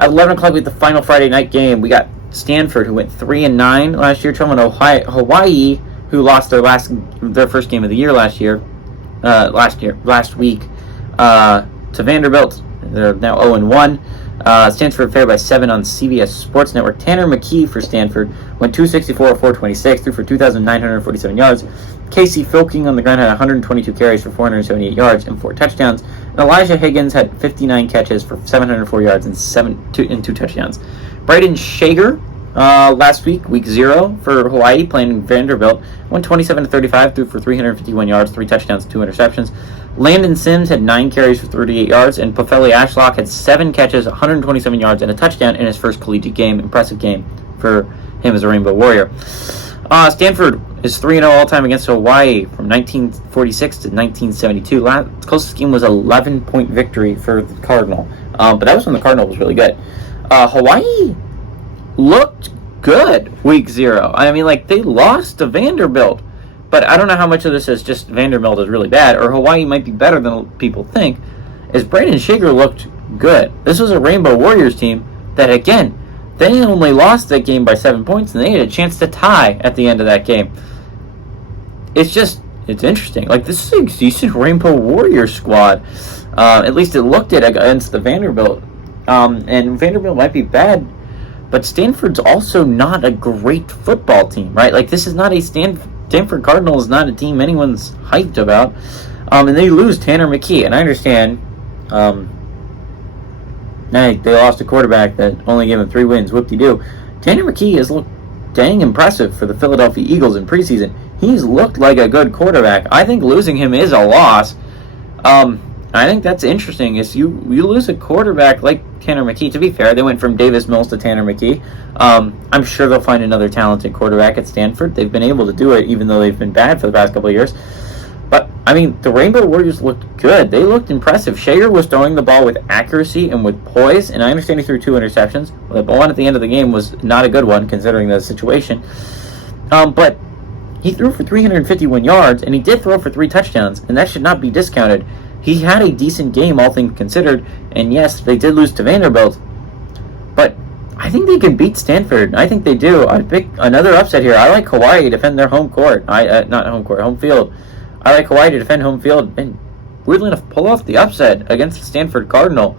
At 11 o'clock, we had the final Friday night game. We got Stanford, who went 3-9 last year, traveling to Hawaii, who lost their first game of the year last week, to Vanderbilt. They're now 0-1. Stanford fared by 7 on CBS Sports Network. Tanner McKee for Stanford went 264 of 426, threw for 2,947 yards. Casey Filking on the ground had 122 carries for 478 yards and 4 touchdowns. And Elijah Higgins had 59 catches for 704 yards and 2 touchdowns. Braden Shager, last week 0 for Hawaii, playing Vanderbilt, went 27-35, threw for 351 yards, 3 touchdowns, 2 interceptions. Landon Sims had 9 carries for 38 yards, and Pofele Ashlock had 7 catches, 127 yards, and a touchdown in his first collegiate game. Impressive game for him as a Rainbow Warrior. Stanford is 3-0 all-time against Hawaii from 1946 to 1972. Closest game was 11-point victory for the Cardinal, but that was when the Cardinal was really good. Hawaii looked good week 0. I mean, they lost to Vanderbilt. But I don't know how much of this is just Vanderbilt is really bad, or Hawaii might be better than people think, is Braden Shager looked good. This was a Rainbow Warriors team that, again, they only lost that game by 7 points, and they had a chance to tie at the end of that game. It's interesting. This is a decent Rainbow Warriors squad. At least it looked it against the Vanderbilt. And Vanderbilt might be bad, but Stanford's also not a great football team, right? This is not a Stanford Cardinal is not a team anyone's hyped about. And they lose Tanner McKee. And I understand they lost a quarterback that only gave them 3 wins. Whoop-de-doo. Tanner McKee has looked dang impressive for the Philadelphia Eagles in preseason. He's looked like a good quarterback. I think losing him is a loss. I think that's interesting. Is you lose a quarterback like Tanner McKee. To be fair, they went from Davis Mills to Tanner McKee. I'm sure they'll find another talented quarterback at Stanford. They've been able to do it, even though they've been bad for the past couple of years. But, I mean, the Rainbow Warriors looked good. They looked impressive. Shager was throwing the ball with accuracy and with poise, and I understand he threw 2 interceptions. The one at the end of the game was not a good one, considering the situation. But he threw for 351 yards, and he did throw for 3 touchdowns, and that should not be discounted. He had a decent game, all things considered, and yes, they did lose to Vanderbilt, but I think they can beat Stanford. I think they do. I'd pick another upset here. I like Hawaii to defend their home field. I like Hawaii to defend home field, and weirdly enough, pull off the upset against the Stanford Cardinal.